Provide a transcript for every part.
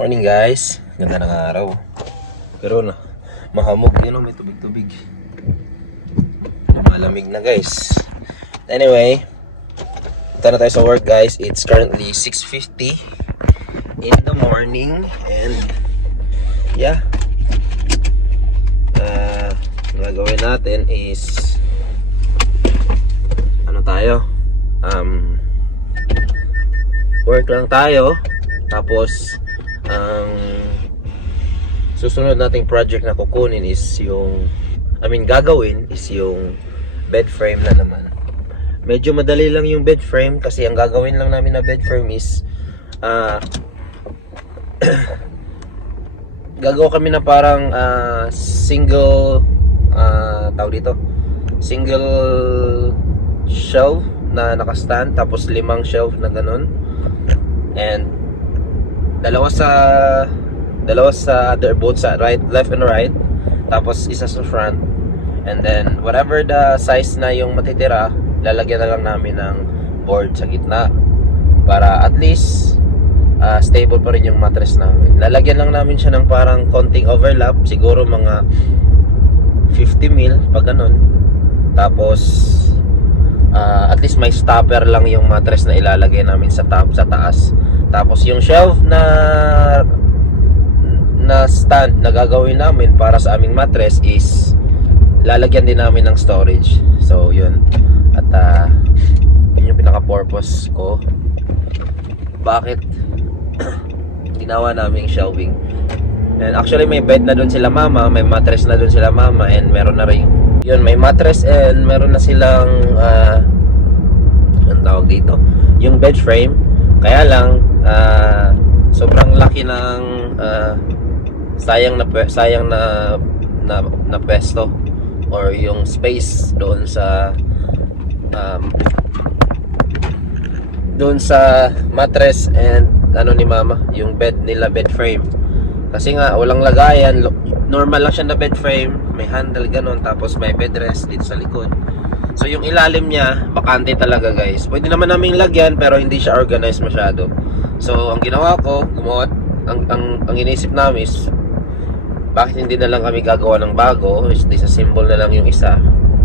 Morning guys, ganda ng araw. Pero na, mahamog yun, may tubig-tubig. Malamig na guys. Anyway, punta na tayo sa work guys. It's currently 6:50 in the morning. And yeah, ang gagawin natin is ano tayo? Work lang tayo. Tapos ang susunod nating project na kukunin is yung gagawin is yung bed frame na naman. Medyo madali lang yung bed frame kasi ang gagawin lang namin na bed frame is gagawa kami na parang single tawag dito, single shelf na nakastand, tapos 5 shelf na ganun, and dalawa sa other, both sa right, left and right, tapos isa sa front, and then whatever the size na yung matitira, lalagyan na lang namin ng board sa gitna para at least stable pa rin yung mattress namin. Lalagyan lang namin siya ng parang konting overlap, siguro mga 50 mil pag ganun, tapos at least may stopper lang yung mattress na ilalagay namin sa taas. Tapos yung shelf na stand na gagawin namin para sa aming mattress is lalagyan din namin ng storage. So yun. At yun yung pinaka-purpose ko bakit ginawa namin shelving. And actually may bed na dun sila mama, may mattress na dun sila mama, and meron na rin yun, may mattress, and meron na silang ang tawag dito, yung bed frame. Kaya lang sobrang laki ng sayang na pwesto or yung space doon sa mattress and ni mama, yung bed nila, bed frame. Kasi nga walang lagayan, normal lang siya na bed frame, may handle ganun, tapos may bed rest dito sa likod. So yung ilalim niya bakante talaga guys. Pwede naman naming lagyan pero hindi siya organized masyado. So ang ginawa ko, ang inisip namin is bakit hindi na lang kami gagawa ng bago, is disassemble na lang yung isa.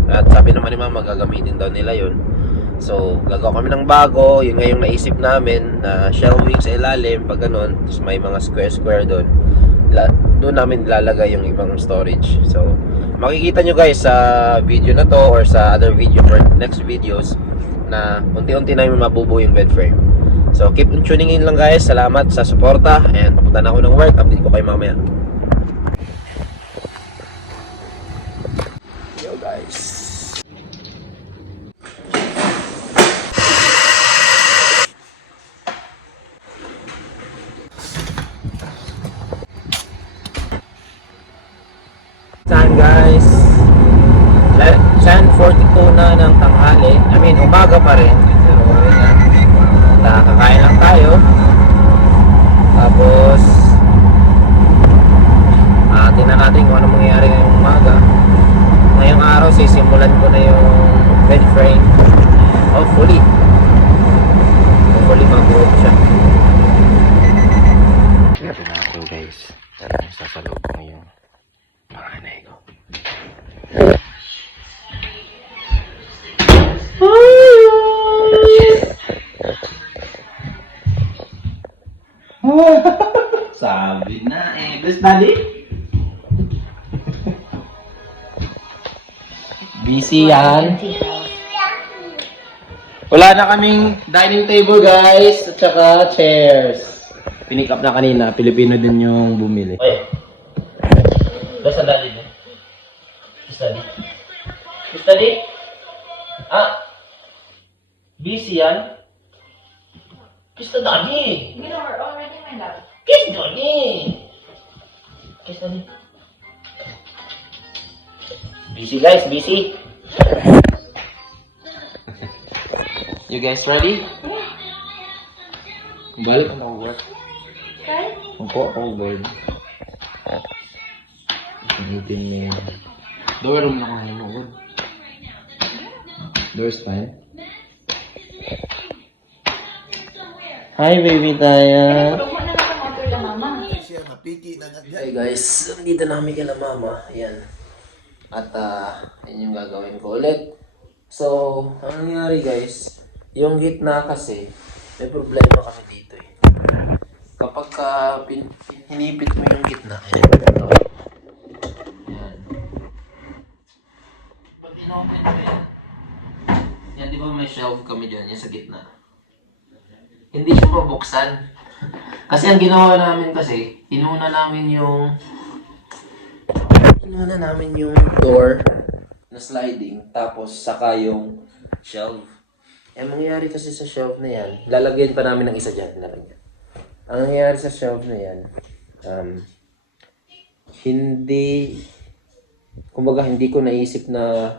At sabi naman ni mama gagamitin daw nila yun. So gagawa kami ng bago, yun nga yung naisip namin na shelving sa ilalim pag ganun, tapos may mga square doon. Doon namin lalagay yung ibang storage. So makikita nyo guys sa video na to or sa other video for next videos na unti-unti namin mabubuo yung bed frame. So keep on tuning in lang guys. Salamat sa suporta, and papunta na ako ng work. Update ko kayo mamaya. Yo guys, time guys, 10:42 na ng tanghali. Umaga pa rin. Kakain lang tayo. Tapos tingnan natin kung ano mangyayari ngayong umaga. Ngayong araw sisimulan ko na yung bed frame. Hopefully mabuo siya. Ito na ako guys. Sasalog ko yung panganay ko. Sabi na eh. Bless daddy? Busy yan. Wala na kaming dining table guys, at saka chairs. Pinick up na kanina, Pilipino din yung bumili. Oye. Bless daddy mo. Bless daddy. Bless daddy? Busy yan? Kiss the daddy. You know, we're already, my love. Kiss daddy. Kiss daddy. Busy guys, busy. You guys ready? Yeah. Balik na ako work. Okay? Upo ako board. Meeting mo. Door room na kayo mo. Door's fine. Hi baby Taya. Tulog mo na lang sa motor la mama. siya, napiki na Hey guys, dito namin kila mama. Ayan. At yun yung gagawin ko ulit. So, ang nangyari guys, yung gitna kasi, may problema kami dito eh. Kapag hinipit mo yung gitna, ayan. Ayan. Pag inopen mo yan, yan di ba may shelf kami dyan, yan sa gitna. Hindi siya mabuksan. Kasi ang ginawa namin kasi, inuna namin yung door na sliding, tapos saka yung shelf. Eh, mangyayari kasi sa shelf na yan, lalagyan pa namin ng isa dyan. Lalagyan. Ang nangyayari sa shelf na yan, hindi ko naisip na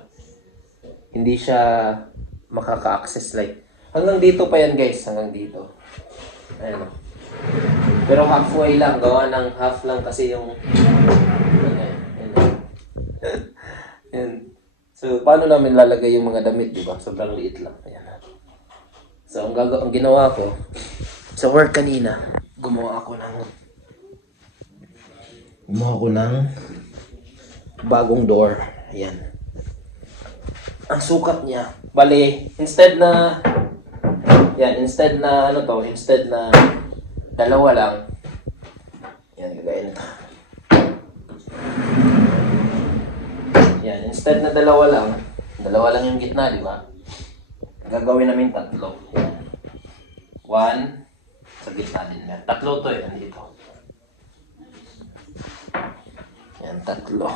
hindi siya makaka-access like, hanggang dito pa yan guys, hanggang dito. Ayan. Pero halfway lang, gawa ng half lang kasi yung Ayan. So, paano namin lalagay yung mga damit, di ba? Sobrang liit lang. Ayan. So, ang ginawa ko, sa work kanina, gumawa ako ng bagong door. Ayan. Ang sukat niya, bali, instead na dalawa lang, yan, gagaya nito. Yan, instead na dalawa lang yung gitna, di ba? Gagawin namin tatlo. Yan. One, sa gitna din yan. Tatlo to, yan, dito. Yan, tatlo.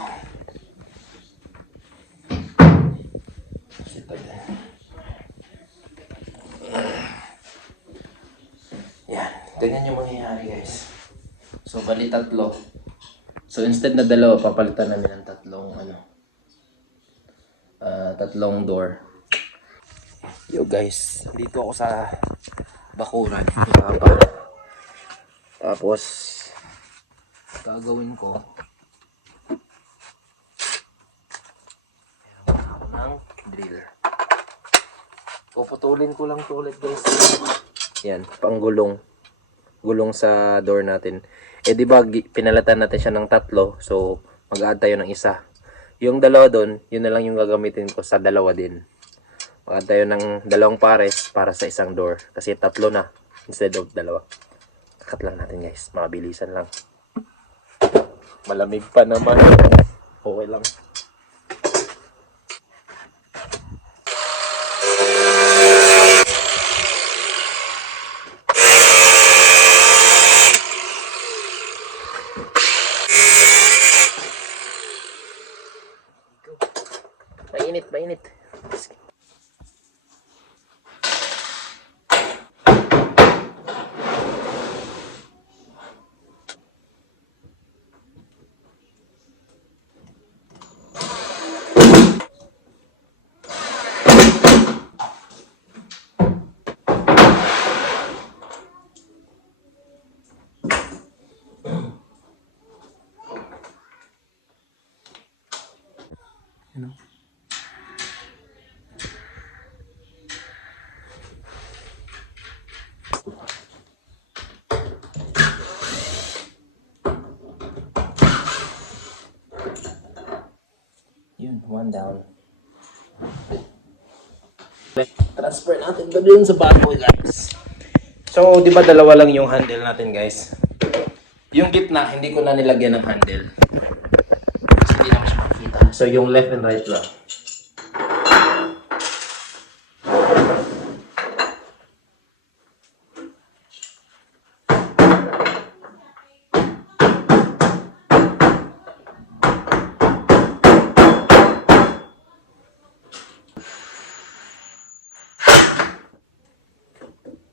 Ito yan. Yan, ganyan yung mangyayari guys. So, bali tatlo. So, instead na dalawa, papalitan namin ng tatlong door. Yo guys, dito ako sa bakuran. Tapos, gagawin ko, meron ako ng drill. Puputulin ko lang to ulit guys. Yan, panggulong. Gulong sa door natin. Eh di ba pinalatan natin siya ng tatlo, so mag-add tayo ng isa. Yung dalawa doon, yun na lang yung gagamitin ko sa dalawa din. Mag-add tayo ng dalawang pares para sa isang door. Kasi tatlo na instead of dalawa. Kakat lang natin guys, mabilisan lang. Malamig pa naman. Okay lang. Mainit. Yun, one down. Transfer natin ba dun sa bago guys. So, di ba dalawa lang yung handle natin guys? Yung gitna, hindi ko na nilagyan ng handle. Kasi hindi naman siya makikita. So, yung left and right lang.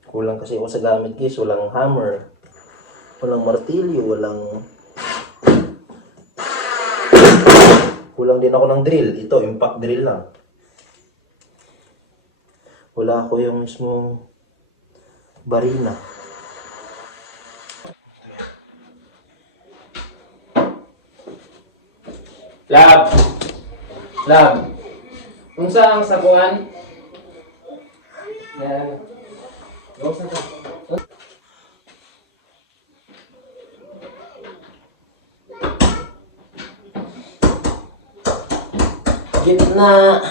Kulang kasi ako sa gamit guys, walang hammer, walang martilyo, kulang din ako ng drill. Ito, impact drill lang. Wala ako yung mismong barina. Lab! Kung saan ang sabuan? Yan. Gitna.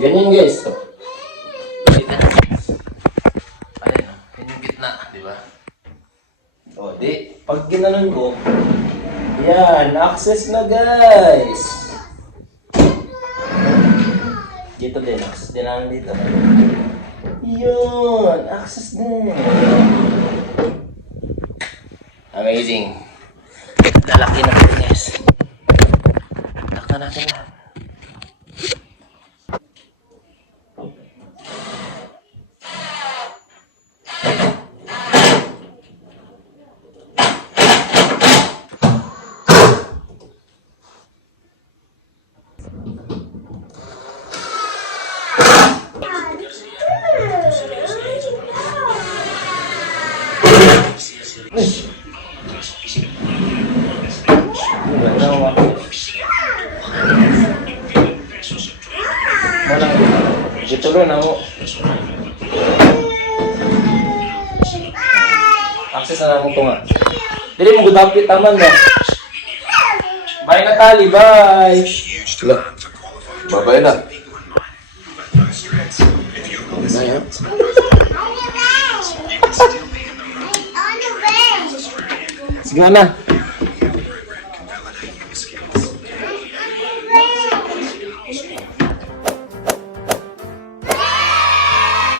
Ganyan guys. Ayan, yan yung gitna, di ba? O, di, pag ginanon ko, yan, access na guys. Dito din, access din namin dito. Yun, access din. Amazing. Lalaki na ito guys. Takna natin lahat. Gitulo na mo. Access na mo ito nga. Dili mo gudapit taman na. Bye na tali, bye. Bye-bye na. Sige na.